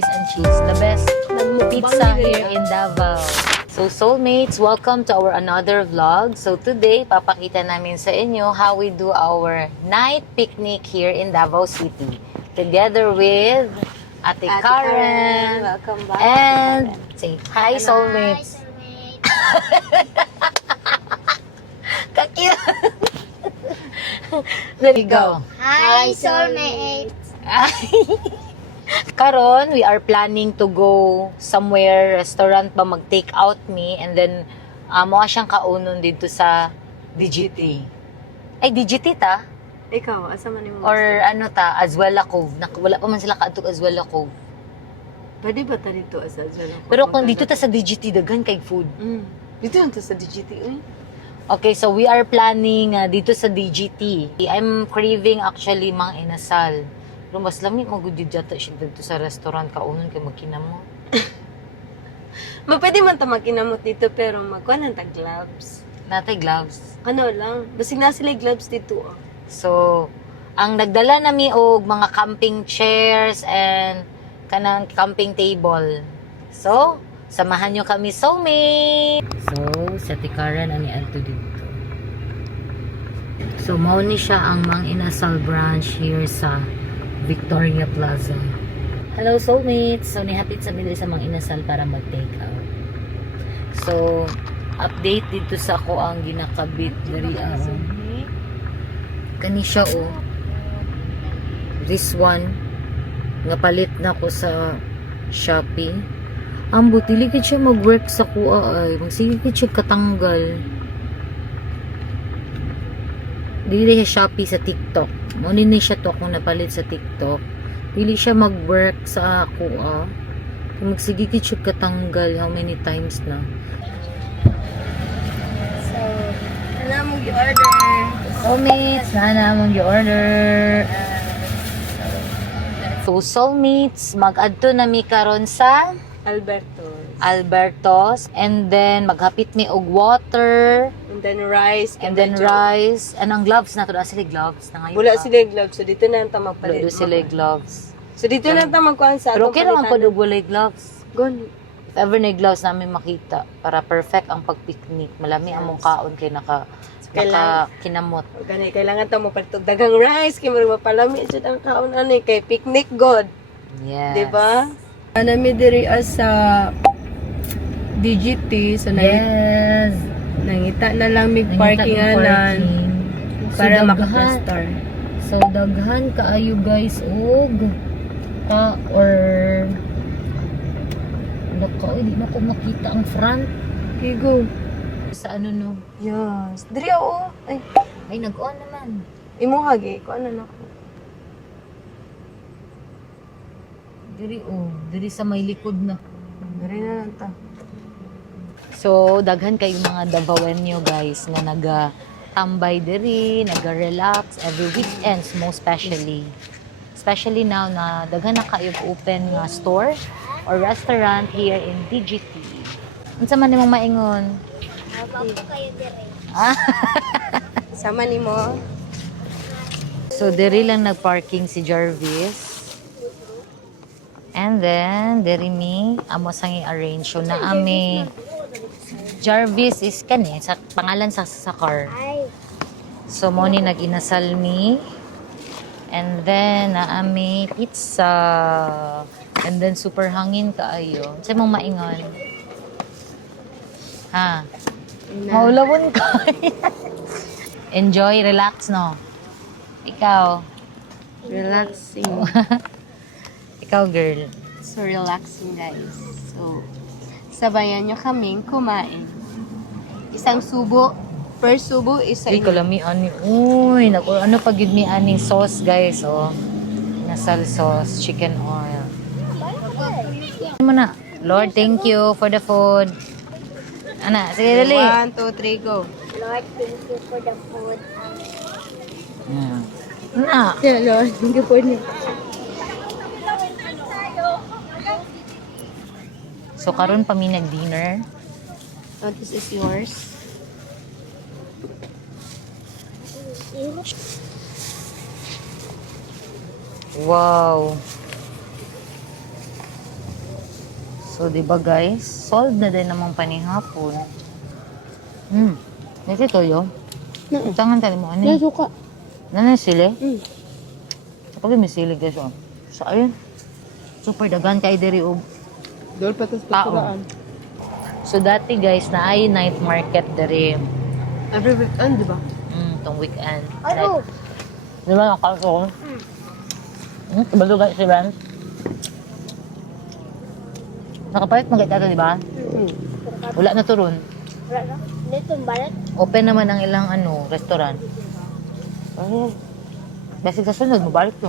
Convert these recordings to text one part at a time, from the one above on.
Fish and Cheese. The best pizza here in Davao. So soulmates, welcome to our another vlog. So today, papakita namin sa inyo how we do our night picnic here in Davao City. Together with Ate Karen. Welcome back. And say hi soulmates. Kakil. There you go. Hi, soulmates. Karon, we are planning to go somewhere, restaurant ba mag-take out me, and then mukha siyang kaunon dito sa DGT. Ay, DGT ta? Ikaw, asa man mo? Or ano ta, Azuela Cove. Wala pa man sila kaadtog Azuela Cove. Pwede ba ta dito asa Azuela Cove? Pero kung dito ta sa DGT, daghan kay food. Dito lang ta sa DGT, uy. Okay, so we are planning dito sa DGT. I'm craving actually mang inasal. Pero mas lamig magudid yata siya dito sa restaurant kaunon kay magkinamo. Pwede man ta magkinamot dito pero magkuha ng gloves. Natay gloves. Ano lang, basig na sila gloves dito. So, ang nagdala nami og mga camping chairs and kanang camping table. So, samahan nyo kami soulmate. So, sa Tikaran ani adto dito. So, mao ni siya ang Mang Inasal branch here sa Victoria Plaza. Hello soulmates. So, nihapit sa midday sa Mang Inasal para mag-take out. So, update dito sa ako ang ginakabit diri kani siya this one nga palit na ko sa Shopee. Ang butili gid siya mag-work sa kuha ay magsige gid siya katanggal. Dili siya Shopee sa TikTok. Mo ni siya to kung napalit sa TikTok. Dili siya mag-work sa kuha. Magsige gid siya katanggal how many times na. So, ano mo i-order? Soulmates, na mong i-order. So, soulmates, mag-adto na mi karon sa Alberto's. And then, maghapit mi og water. And then rice. And then rice. Anong gloves na to? Sila gloves na ngayon. Wala sila gloves. So, dito na lang ta magpalit. Wala sila gloves. So, dito na lang ta magkuhan sa Pero okay naman po wala gloves. Gone. If ever na gloves namin makita, para perfect ang pag-picnic. Malami ang mong kaon kay kinamot. Gani, kailangan ta mo palitog dagang rice. Kaya mo mapalami. Jud ang kaon ani kay picnic god. Yes. Diba? Nami diri sa DGT. So, Yes. nangita na lang mig parkinganan para maka-star. So, daghan kaayo guys og or hindi na ko makita ang front. Kigo. Sa ano no? Yes. Diri oo. Ay, nag-on naman. Imo hagi ko ano na ko. Diri sa may likod na. Diri na lang ta. So, daghan kayo mga Davaoenyo guys na tambay diri, naga-relax every weekends most especially. Especially now na daghan na kayo open nga store or restaurant here in DGT. Unsa man nimong maingon? Sama ni mo. So, diri lang nag-parking si Jarvis. And then, diri mi, amo sang i-arrange. So, naami, Jarvis is kani, sa pangalan sa car. So, mo ni nag-inasal mi. And then, naami pizza. And then, super hangin kaayo. Sa mong maingon? Ha? Maulawon ka. Enjoy, relax, no? Ikaw? Relaxing. Ikaw, girl. So, relaxing guys. So, sabayan nyo kaming kumain. Isang subo. Per subo, isa Ay, kalami, ani. Uy, ano pag yun mi aning sauce, guys, oh. Nasal sauce, chicken oil. Ano mo na? Lord, thank you for the food. Ana, sige, dali. 1, 2, 3, go. Lord, thank you for the food. Na. Yeah, Lord. Thank you for niyo. So, karon pa mi nag-dinner. Oh, this is yours. Wow. So, di ba guys? Solved na din namang panihapon. Nito toyo. Tangan tali mo, ano? suka. Nanay sili? Mm. Kapag may sili guys, oh. So, ayun. Super dagan kay diri og Dol patas Tao. pagkuraan. So dati guys na ay night market diri. Every weekend, di ba? Tong weekend. Ano? Di ba nakalko? Kabalo guys si Ben. Nakapalit mga ito, di ba? Wala na turon. Wala na. Dito, balik. Open naman ang ilang restaurant. Basic sa sunod, mabalik to.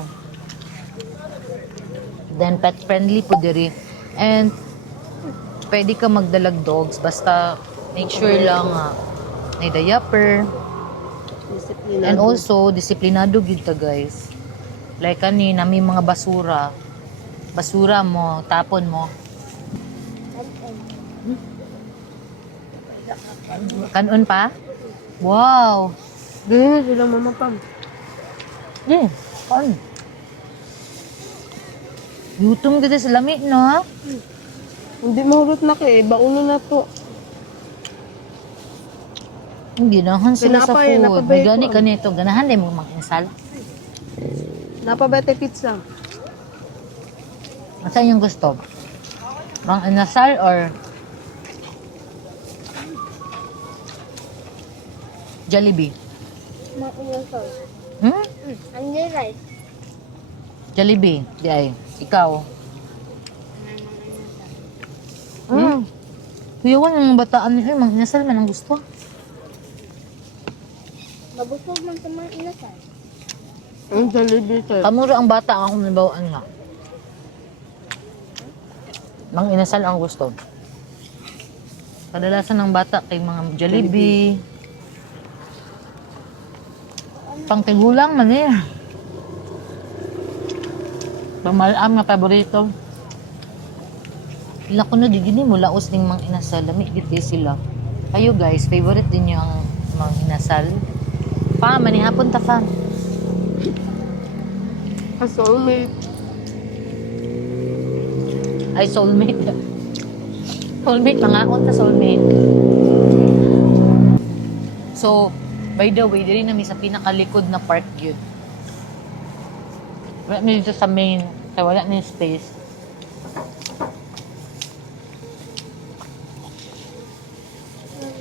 Then pet friendly po diri. And pwede ka magdalag dogs basta make sure lang may diaper. Disiplinado. And also, disiplinado gid ka guys. Like kanina, may mga basura. Basura mo, tapon mo. Kanon pa? Wow! Ganyan na sila mamapam. Yeah, kan. Gutom gid sa lami, no? Hindi mahulot na kay bauno na to. Hindi ganahan sila sa Pinapay, food. napabay May ko, gani ah. kanito. Ganahan din mo mag-insal. Napabete pizza. Saan yung gusto? Mang inasal or Jollibee? Makulang ko. Hmm? Ang rice. Jollibee. Di ay. Ikaw. Kuyawan yung mga bataan niya. Mang inasal man ang gusto. Mabusog man sa mga inasal. Ang Jollibee sir. Kamura ang bata ang akong nabawaan nga. Mang inasal ang gusto. Kadalasan ng bata kay mga Jollibee. Pang tigulang man eh. Pamalam nga paborito. Ila ko na di gini mo laos ning mang inasal. Lami giti sila. Kayo guys, favorite din yung mang inasal. Pa, manihapon ta fa. A soulmate. Ay, soulmate. Soulmate, mga akon ta soulmate. So, by the way, diri na mi sa pinakalikod na park yun. Wala mi dito sa main, kaya wala na yung space.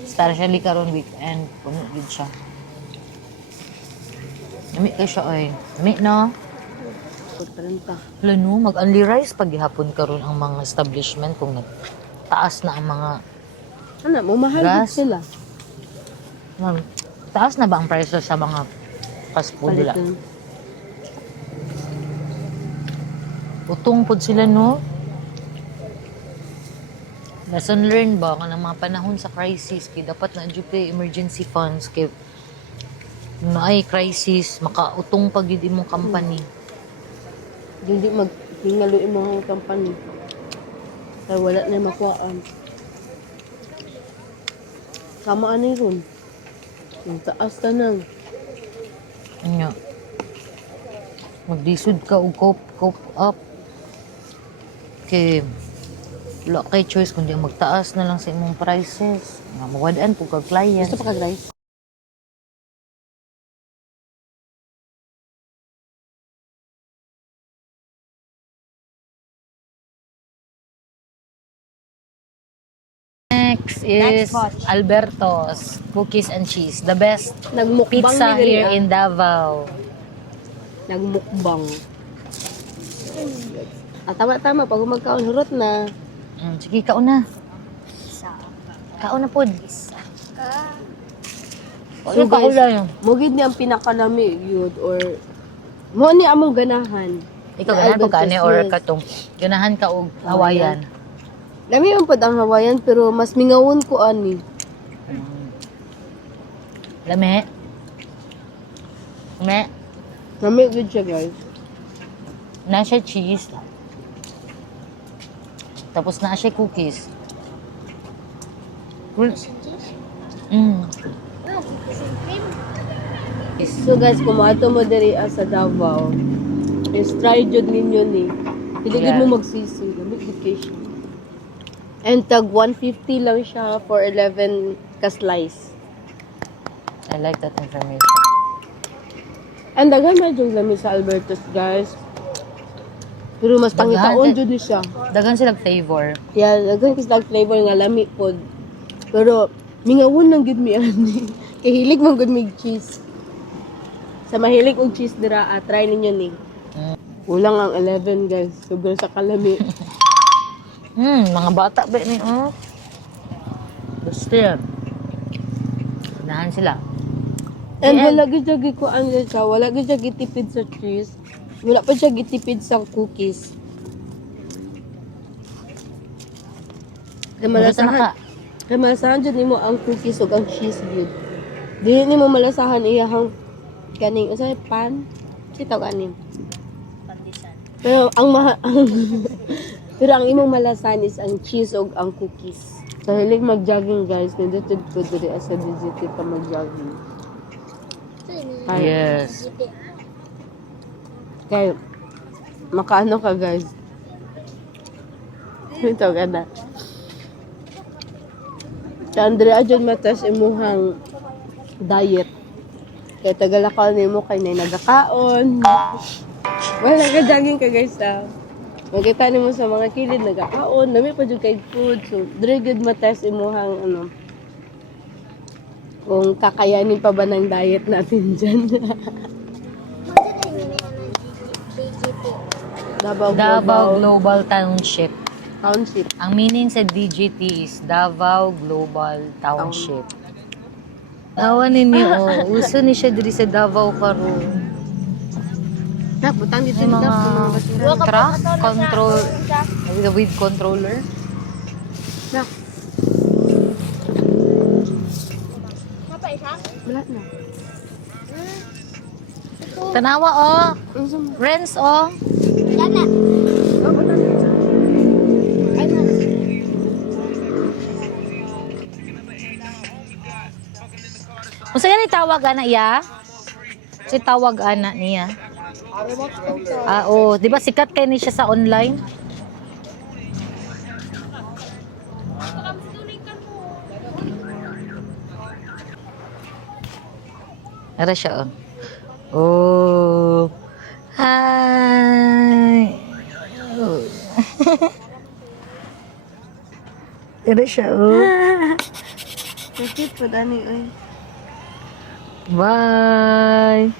Especially karon weekend, puno gid siya. Nami ka siya ay. Nami no? 30. Lano, mag-only rice pag gihapon karon ang mga establishment kung taas na ang mga Ano, mamahal din Gas. sila. taas na ba ang prices sa mga fast food nila? Palitan. Utong pod sila no. Lesson learned ba nga ng mga panahon sa crisis kay dapat na jud kay emergency funds kay na ay crisis makautong pag gid imong company. Hindi maghingalo yung mga company. Kaya wala na makuhaan. Sama ani ron. Yung taas ka nang. Anya. Magdisod ka og cope up. Kay wala kay choice kundi magtaas na lang sa imong prices. Nga mawad-an po kag client. Gusto pa ka-rice? Next Next is batch. Alberto's Cookies and Cheese. The best Nagmukbang pizza ni diri, here in Davao. Nagmukbang. Tama-tama. Pag magkaon, hurot na. Sige, kaon na. Kaon na po. So Yung kaula guys, yun. mugid niya ang pinakalami yun or mo ni among ganahan. Ikaw Na ganahan po ka Alberto's, or yes. katong ganahan ka og Hawaiian. Lami man pod ang Hawaiian pero mas mingawon ko ani. Lame. Lame. Lami gud siya guys. Na siya cheese. Tapos na siya cookies. So guys, kung maato mo diri sa Davao, is try jud ninyo ni. Dili gid Yeah. mo magsisi. Lami gud kay siya. And tag 150 lang siya for 11 ka-slice. I like that information. And daghan man yung lami sa Albertos, guys. Pero mas pangitaon jud ni siya. Dagan silang flavor. Yeah, daghan kasi tag flavor nga lami pod. Pero mingawon lang gid mi ani. Kay hilig man gud mig cheese. Sa mahilig og cheese dira, try ninyo ni. Kulang ang 11, guys. Sobrang sa kalami. Mga bata ba ni oh. Gusto yan. Unahan sila. And wala gid siya gikuan siya, wala gid siya gitipid sa cheese. Wala pa siya gitipid sa cookies. Kaya malasahan dyan nimo ang cookies ug ang cheese gid. Dili nimo malasahan iyahang kaning usa pan. Sitaw kanin. Pandisan. Pero pero ang imong malasahan is ang cheese ug ang cookies. Sa hilig mag-jogging, guys, nandito po diri sa DGT ka mag-jogging. Yes. Kaya, makaano ka, guys. Ito ka na. Sa Andrea, dyan matas imuhang diet. Kaya tagalakaw nimo kay na nagakaon. Wala ka jogging ka, guys, ha. Makita nimo sa mga kilid nagakaon, dami pa jud kay food. So, very good matas imuhang ano. Kung kakayanin pa ba ng diet natin dyan. Davao Global Township. Township. Ang meaning sa DGT is Davao Global Township. Awan ninyo, oh. Uso ni siya diri sa Davao karon. Nak, butang dito May mga mga basura. truck control, the weed controller. Nak, Apa isa? wala na. Tanawa, oh. Unsa mo? Friends, oh. Dana. Oh, butang dito. Ay, ma. Kung saan ni tawag ana iya? Si tawag ana niya. Remote control. Oo. Di ba sikat kay ni siya sa online? Ara siya, oh. Oh. Hi. Oh. Ara siya, oh. Sakit po, Dani. Uy. Bye.